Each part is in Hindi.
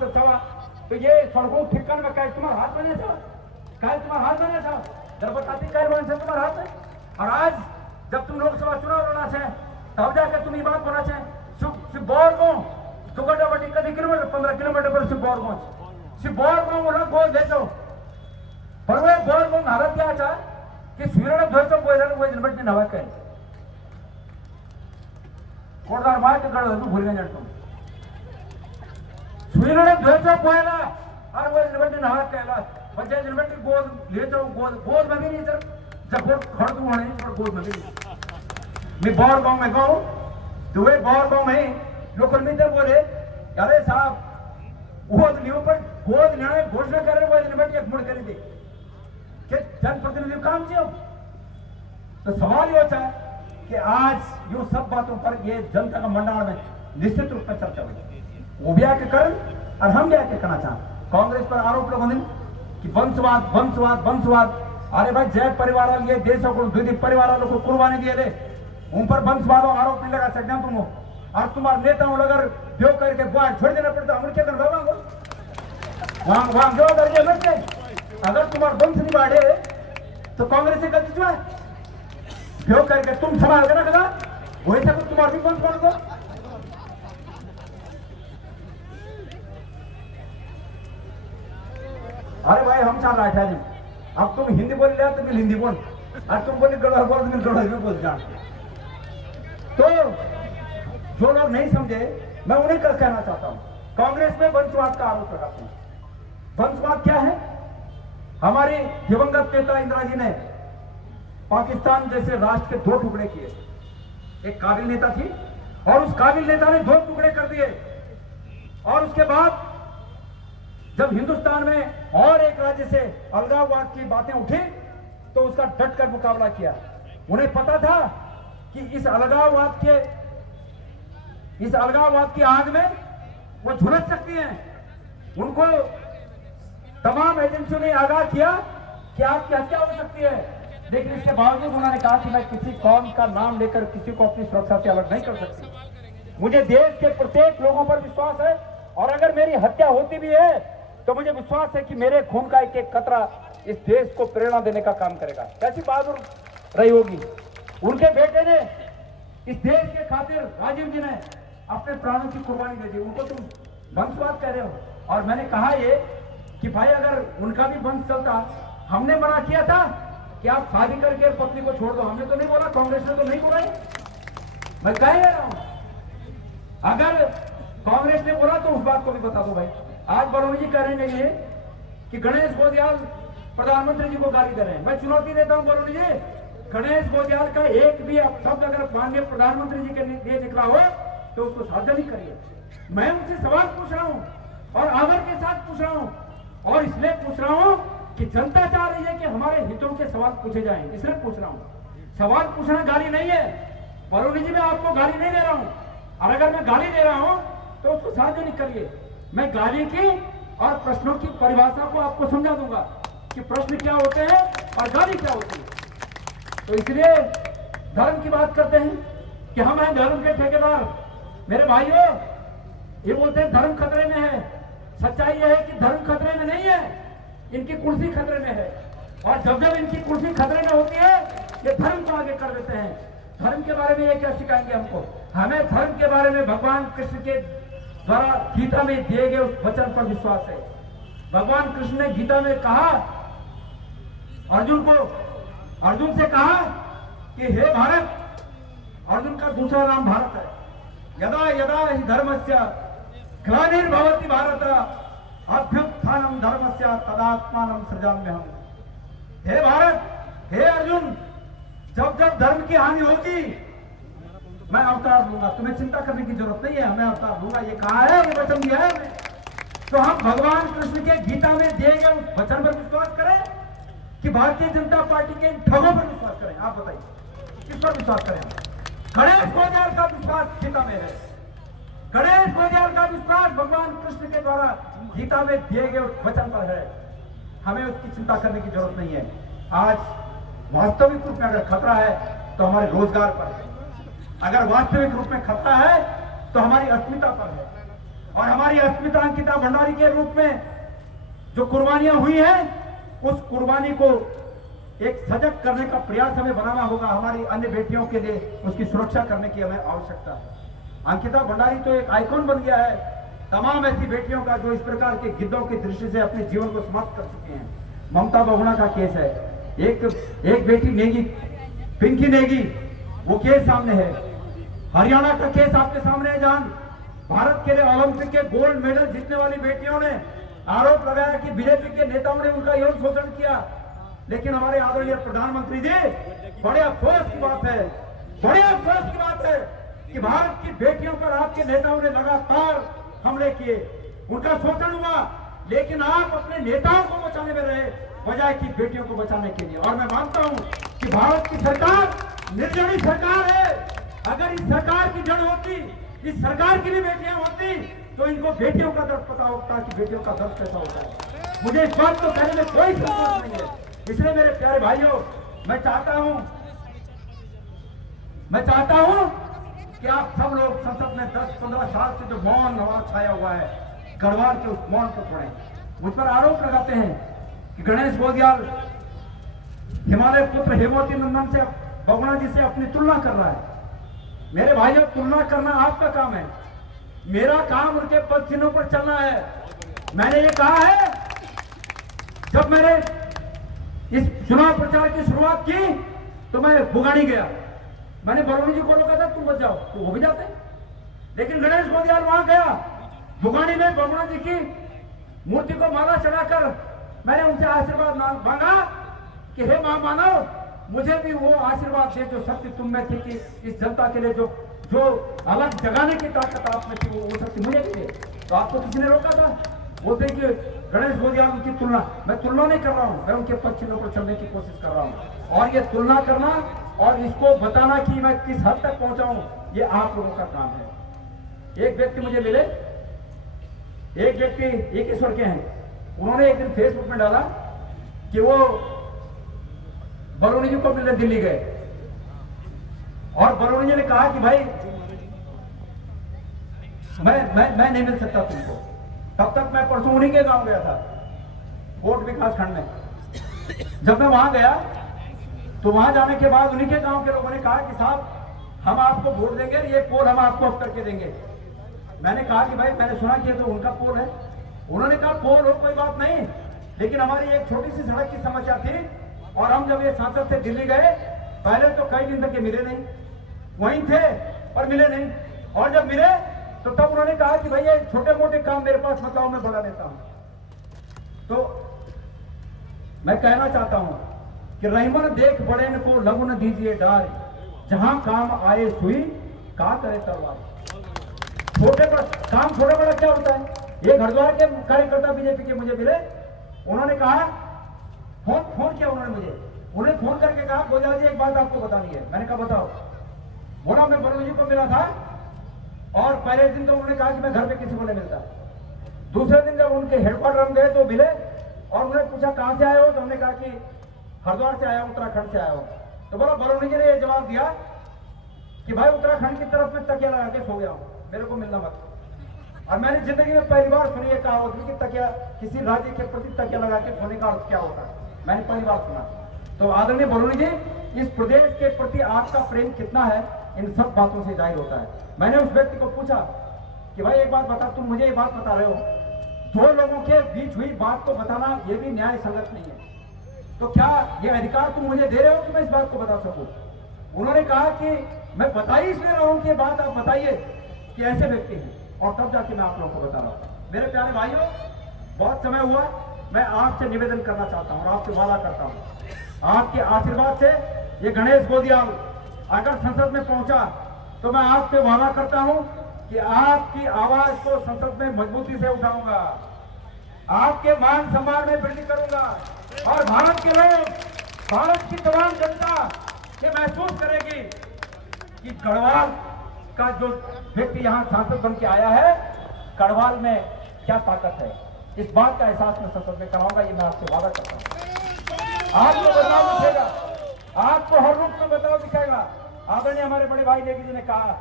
सांसद था तो ये सड़कों ठिकान में क्या तुम्हारा हाथ बने था? क्या तुम्हारा हाथ बने था? जब बताती क्या बन से तुम्हारा हाथ है? और आज जब तुम लोकसभा चुनाव लड़ना चाहे तब जाकर तुम ये बात बोला चाहे बोर को तुगड़ावटी कभी किलोमीटर 15 किलोमीटर पर बोर पहुंच बोर को बोला गोल दे दो पर वो बोर को हालत क्या था कि सूर्य ध्वज बोलर वो दिन बट नवा कह कोड़दार मार के गड़ो भूल गए तुम सूर्य ध्वज बोला और वो दिन बट नवा कहला पंचायत दिन बट गोद ले जाओ गोद में भी नहीं सर जब खड़ दूं होने पर गोद में भी नहीं मैं बोर गांव में गाँव तो वे बोर गांव में लोकल मित्र बोले अरे साहब वो लियो पर गोद लेने घोषणा कर रहे वो दिन बट एक मुड़ कर दे कि जनप्रतिनिधि काम चाहिए तो सवाल ये होता है कि आज यो सब बातों पर ये जनता का मंडल में निश्चित रूप में चर्चा हुई वो भी आके कर और हम भी आके करना चाहते कांग्रेस पर आरोप लगाने कि वंशवाद वंशवाद वंशवाद अरे भाई जय परिवार ये देश को द्वितीय परिवार को कुर्बानी दिए थे उन पर वंशवाद आरोप नहीं लगा सकते तुम और तुम्हारे नेताओं अगर जो करके बुआ छोड़ देना पड़ता हम क्या करना वहां वहां जो करके लगते अगर तुम्हारा वंश नहीं बढ़े तो कांग्रेस से गलती क्यों है जो करके तुम संभाल के रखना वही सब तुम्हारा भी वंश बढ़ दो अरे भाई हम चाल रहा है अब तुम हिंदी बोल रहे तो मैं हिंदी बोल और तुम बोले गढ़ बोल तो मैं गढ़ में बोल जा तो जो लोग नहीं समझे मैं उन्हें कल कहना चाहता हूं कांग्रेस में वंशवाद का आरोप लगाते हैं वंशवाद क्या है हमारी दिवंगत नेता इंदिरा जी ने पाकिस्तान जैसे राष्ट्र के 2 टुकड़े किए एक काबिल नेता थी और उस काबिल नेता ने 2 टुकड़े कर दिए और उसके बाद जब हिंदुस्तान में और एक राज्य से अलगाववाद की बातें उठी तो उसका डट कर मुकाबला किया उन्हें पता था कि इस अलगाववाद की आग में वो झुलस सकती हैं उनको तमाम एजेंसियों ने आगाह किया कि आपकी हत्या हो सकती है लेकिन इसके बावजूद उन्होंने कहा कि मैं किसी कौम का नाम लेकर किसी को अपनी सुरक्षा से अलग नहीं कर सकती मुझे देश के प्रत्येक लोगों पर विश्वास है और अगर मेरी हत्या होती भी है तो मुझे विश्वास है कि मेरे खून का एक एक कतरा इस देश को प्रेरणा देने का काम करेगा कैसी बहादुर रही होगी उनके बेटे ने इस देश के खातिर राजीव जी ने अपने प्राणों की कुर्बानी दे दी उनको तुम वंशवाद कह रहे हो और मैंने कहा ये कि भाई अगर उनका भी वंश चलता हमने मना किया था कि आप शादी करके पत्नी को छोड़ दो हमने तो नहीं बोला कांग्रेस ने तो नहीं बोला मैं कह रहा हूं अगर कांग्रेस ने बोला तो उस बात को भी बता दो भाई आज बरौनी जी कह रहे हैं कि गणेश गोदियाल प्रधानमंत्री जी को गाली दे रहे हैं मैं चुनौती देता हूं बरौनी जी गणेश गोदियाल का एक भी शब्द अगर माननीय प्रधानमंत्री जी के लिए निकला हो तो उसको सार्वजनिक करिए मैं उनसे सवाल पूछ रहा हूं और आदर के साथ पूछ रहा हूं और इसलिए पूछ रहा हूं कि जनता चाह रही है कि हमारे हितों के सवाल पूछे जाएं इसलिए पूछ रहा हूं सवाल पूछना गाली नहीं है बरौनी जी मैं आपको गाली नहीं दे रहा हूं और अगर मैं गाली दे रहा हूं तो उसको सार्वजनिक करिए मैं गाली की और प्रश्नों की परिभाषा को आपको समझा दूंगा कि प्रश्न क्या होते हैं और गाली क्या होती है तो इसलिए धर्म की बात करते हैं कि हम हैं धर्म के ठेकेदार मेरे भाइयों ये बोलते हैं धर्म खतरे में है सच्चाई यह है कि धर्म खतरे में नहीं है इनकी कुर्सी खतरे में है और जब जब इनकी कुर्सी खतरे में होती है ये धर्म को आगे कर देते हैं धर्म के बारे में ये क्या सिखाएंगे हमको हमें धर्म के बारे में भगवान कृष्ण के द्वारा गीता में दिए गए उस वचन पर विश्वास है भगवान कृष्ण ने गीता में कहा अर्जुन से कहा कि हे भारत अर्जुन का दूसरा नाम भारत है यदा यदा हि धर्मस्य ग्लानिर्भवति भारत अभ्युत्थानम धर्मस्य तदात्मानं सृजाम्यहम् हे भारत हे अर्जुन जब जब धर्म की हानि होगी मैं अवतार लूंगा तुम्हें चिंता करने की जरूरत नहीं है मैं अवतार लूंगा ये कहा है ये वचन दिया है तो हम भगवान कृष्ण के गीता में दिए गए उस वचन पर विश्वास करें कि भारतीय जनता पार्टी के ठगों पर विश्वास करें आप बताइए किस पर विश्वास करें गणेश गोदियाल का विश्वास गीता में है गणेश गोदियाल का विश्वास भगवान कृष्ण के द्वारा गीता में दिए गए उस वचन पर है हमें उसकी चिंता करने की जरूरत नहीं है आज वास्तविक रूप में अगर खतरा है तो हमारे रोजगार पर है अगर वास्तविक रूप में खतरा है तो हमारी अस्मिता पर है और हमारी अस्मिता अंकिता भंडारी के रूप में जो कुर्बानियां हुई हैं, उस कुर्बानी को एक सजग करने का प्रयास हमें बनाना होगा। हमारी अन्य बेटियों के लिए उसकी सुरक्षा करने की हमें आवश्यकता है। अंकिता भंडारी तो एक आइकॉन बन गया है तमाम ऐसी बेटियों का जो इस प्रकार के गिद्धों की दृष्टि से अपने जीवन को समाप्त कर चुके हैं। ममता बहुगुणा का केस है, एक बेटी नेगी, पिंकी नेगी, वो केस सामने है। हरियाणा का केस आपके सामने है, जहां भारत के लिए ओलंपिक के गोल्ड मेडल जीतने वाली बेटियों ने आरोप लगाया कि बीजेपी के नेताओं ने उनका यौन शोषण किया। लेकिन हमारे आदरणीय प्रधानमंत्री जी, बड़े अफसोस की बात है, बड़े अफसोस की बात है कि भारत की बेटियों पर आपके नेताओं ने लगातार हमले किए, उनका शोषण हुआ, लेकिन आप अपने नेताओं को बचाने में रहे बजाय कि बेटियों को बचाने के लिए। और मैं मानता हूं कि भारत की सरकार निर्दयी सरकार है। अगर इस सरकार की जड़ होती, इस सरकार की भी बेटियां होती, तो इनको बेटियों का दर्द पता होता कि बेटियों का दर्द कैसा होता है। मुझे इस बात को कहने में कोई संकोच नहीं है। इसलिए मेरे प्यारे भाइयों, मैं चाहता हूं कि आप सब लोग संसद में 10-15 साल से जो मौन आवाज छाया हुआ है, गढ़वाल के उस मौन को तोड़ें। मुझ पर आरोप लगाते हैं कि गणेश गोदियाल हिमालय पुत्र हेमवती नंदन से, बहुगुणा जी से अपनी तुलना कर रहा है। मेरे भाइयों, तुलना करना आपका काम है, मेरा काम उनके पद चिन्हों पर चलना है। मैंने ये कहा है, जब मैंने इस चुनाव प्रचार की शुरुआत की तो मैं बुगानी गया, मैंने बरौनी जी को रोका था, तुम बच जाओ, तो वो भी जाते। लेकिन गणेश गोदियाल वहां गया, बुगानी में बहुगुणा जी की मूर्ति को माला चढ़ाकर मैंने उनसे आशीर्वाद मांगा कि हे मां मानव, मुझे भी वो आशीर्वाद दे जो शक्ति तुम में थी कि इस जनता के लिए जो अलग जगाने की ताकत आप में थी, वो शक्ति मुझे भी दे। तो आपको किसी ने रोका था? बोलते कि गणेश गोदियाल की तुलना, मैं तुलना नहीं कर रहा हूं, मैं उनके पद चिन्हों पर चलने की कोशिश कर रहा हूं। और ये तुलना करना और इसको बताना कि मैं किस हद तक पहुंचा हूं, ये आप लोगों का काम है। एक व्यक्ति मुझे मिले, एक व्यक्ति एकेश्वर के हैं, उन्होंने एक दिन फेसबुक में डाला कि वो बरौनी जी को मिलने दिल्ली गए और बरौनी जी ने कहा कि भाई मैं नहीं मिल सकता तुमको। तब तक मैं परसों उन्हीं के गांव गया था, कोट विकास खंड में। जब मैं वहां गया तो वहां जाने के बाद उन्हीं के गांव के लोगों ने कहा कि साहब, हम आपको वोट देंगे, ये पोल हम आपको अब करके देंगे। मैंने कहा कि भाई, मैंने सुना कि ये तो उनका पोल है। उन्होंने कहा पोल हो कोई बात नहीं, लेकिन हमारी एक छोटी सी सड़क की समस्या थी और हम जब ये सांसद से दिल्ली गए, पहले तो कई दिन तक ये मिले नहीं, वहीं थे पर मिले नहीं, और जब मिले तो तब उन्होंने कहा कि भाई ये छोटे मोटे काम मेरे पास बताओ, मैं बढ़ा देता हूं। तो मैं कहना चाहता हूं कि रहीमन देख बड़े को लघु न दीजिए डार, जहां काम आए सुई का करे तलवार। छोटे बड़ा काम, छोटा बड़ा क्या होता है? ये हरिद्वार के कार्यकर्ता बीजेपी के मुझे मिले, उन्होंने कहा, फोन किया उन्होंने मुझे, उन्हें फोन करके कहा गोदियाल जी एक बात आपको बतानी है। मैंने कहा बताओ। बोला मैं बरौनी जी को मिला था और पहले दिन तो उन्होंने कहा कि मैं घर पे किसी को नहीं मिलता। दूसरे दिन जब उनके हेडक्वार्टर हम गए तो मिले और उन्होंने पूछा कहां से आए हो, तो हमने कहा कि हरिद्वार से आया हूं, उत्तराखंड से आया हूं। तो बोला बरौनी जी ने यह जवाब दिया कि भाई उत्तराखंड की तरफ में तकिया लगा के सो गया हूं, मेरे को मिलना मत। और मैंने जिंदगी में पहली बार सुनी है कहावत कि तकिया, किसी राज्य के प्रति तकिया लगा के सोने का अर्थ क्या होता है, मैंने पहली बार सुना। तो आदरणीय बरौनी जी, इस प्रदेश के प्रति आपका प्रेम कितना है, इन सब बातों से जाहिर होता है। मैंने उस व्यक्ति को पूछा कि भाई एक बात बता, तुम मुझे ये बात बता रहे हो, दो लोगों के बीच हुई बात को बताना ये भी न्याय संगत नहीं है, तो क्या ये अधिकार तुम मुझे दे रहे हो कि मैं इस बात को बता सकूं? उन्होंने कहा कि मैं बता ही इसलिए रहा हूं कि बात आप बताइए कि ऐसे व्यक्ति हैं, और तब जाके मैं आप लोगों को बता रहा हूं। मेरे प्यारे भाइयों, बहुत समय हुआ, मैं आपसे निवेदन करना चाहता हूं और आपसे वादा करता हूं, आपके आशीर्वाद से ये गणेश गोदियाल अगर संसद में पहुंचा तो मैं आपसे वादा करता हूं कि आपकी आवाज को संसद में मजबूती से उठाऊंगा, आपके मान सम्मान में वृद्धि करूंगा, और भारत के लोग, भारत की तमाम जनता ये महसूस करेगी कि गढ़वाल का जो व्यक्ति यहाँ सांसद बन के आया है, गढ़वाल में क्या ताकत है, इस बात का एहसास मैं संसद में कराऊंगा, ये मैं आपसे वादा करता हूं। आपको बदलाव दिखेगा, आपको हर रूप में बदलाव दिखेगा। आदरणीय हमारे बड़े भाई नेगी जी ने कहा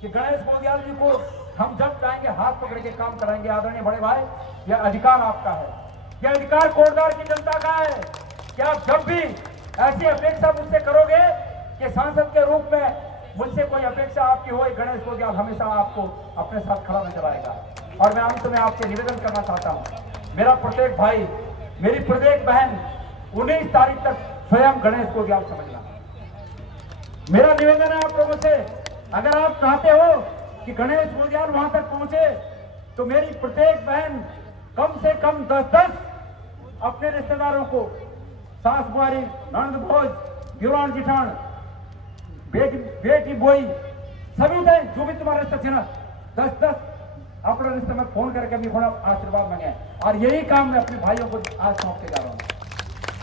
कि गणेश गोदियाल जी को हम जब चाहेंगे हाथ पकड़ के काम कराएंगे। आदरणीय बड़े भाई, यह अधिकार आपका है, यह अधिकार कोटद्वार की जनता का है कि आप जब भी ऐसी अपेक्षा मुझसे करोगे कि सांसद के रूप में मुझसे कोई अपेक्षा आपकी हो, गणेश गोदियाल हमेशा आपको अपने साथ खड़ा नजर आएगा। और मैं अंत में आपसे निवेदन करना चाहता हूं, मेरा प्रत्येक भाई, मेरी प्रत्येक बहन 19 तारीख तक स्वयं गणेश गोदियाल समझना। मेरा निवेदन है आप लोगों से, अगर आप चाहते हो कि गणेश गोदियाल वहां तक पहुंचे तो मेरी प्रत्येक बहन कम से कम 10-10 अपने रिश्तेदारों को, सास बुआरी, नंद भोज, गिरवान जिठान, बेटी बोई, सभी थे जो भी तुम्हारे रिश्ते थे ना, 10-10 अपने रिश्ते में फोन करके भी थोड़ा आशीर्वाद मांगे। और यही काम मैं अपने भाइयों को आज सौंपते जा रहा हूं।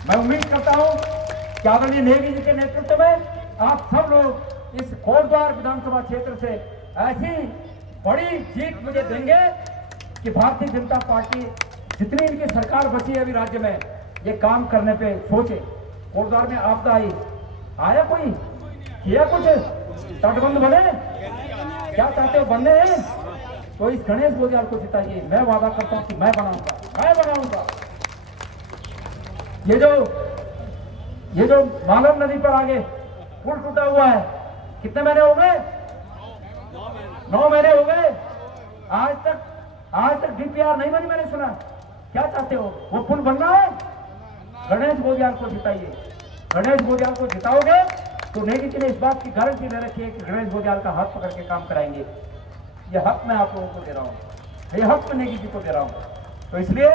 मैं उम्मीद करता हूं कि आदरणीय नेगी जी के नेतृत्व में आप सब लोग इस कोटद्वार विधानसभा क्षेत्र से ऐसी बड़ी जीत मुझे देंगे कि भारतीय जनता पार्टी जितनी इनकी सरकार बची है अभी राज्य में, ये काम करने पे सोचे। कोटद्वार में आपदा आई, आया कोई, किया कुछ, तटबंध बने, क्या चाहते हो बनने हैं? तो इस गणेश गोदियाल को जिताइए। मैं वादा करता हूं कि मैं बनाऊंगा। ये जो मालम नदी पर आगे पुल टूटा हुआ है, कितने महीने हो गए? 9 महीने हो गए। आज तक डीपीआर नहीं बनी, मैंने सुना। क्या चाहते हो, वो पुल बनना है? गणेश गोदियाल को जिताइए। गणेश गोदियाल को जिताओगे तो नेगी जी ने इस बात की गारंटी ले रखी है कि गणेश गोदियाल का हाथ पकड़ के काम कराएंगे। यह हक मैं आप लोगों को दे रहा हूं, यह हक मैं नेगी जी को दे रहा हूं। तो इसलिए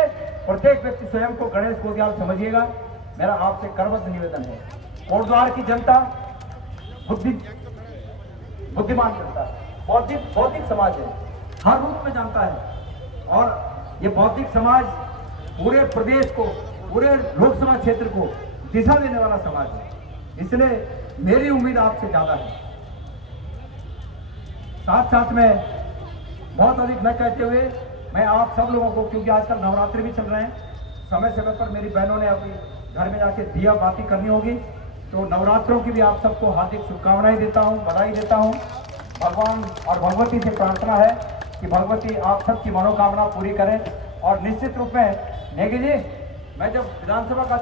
प्रत्येक व्यक्ति स्वयं को गणेश गोदियाल समझिएगा। मेरा आपसे करबद्ध निवेदन है, कोटद्वार की जनता बुद्धिमान जनता है, बौद्धिक समाज है, हर रूप में जानता है। और ये बौद्धिक समाज पूरे प्रदेश को, पूरे लोकसभा क्षेत्र को दिशा देने वाला समाज है। इसलिए मेरी उम्मीद आपसे ज्यादा है। साथ में बहुत अधिक न कहते हुए मैं आप सब लोगों को, क्योंकि आजकल नवरात्रि भी चल रहे हैं, समय समय पर मेरी बहनों ने अभी घर में जाके दिया बाती करनी होगी, तो नवरात्रों की भी आप सबको हार्दिक शुभकामनाएं देता हूं, बधाई देता हूं। भगवान और भगवती से प्रार्थना है कि भगवती आप सबकी मनोकामना पूरी करें। और निश्चित रूप में नेगी जी, मैं जब विधानसभा का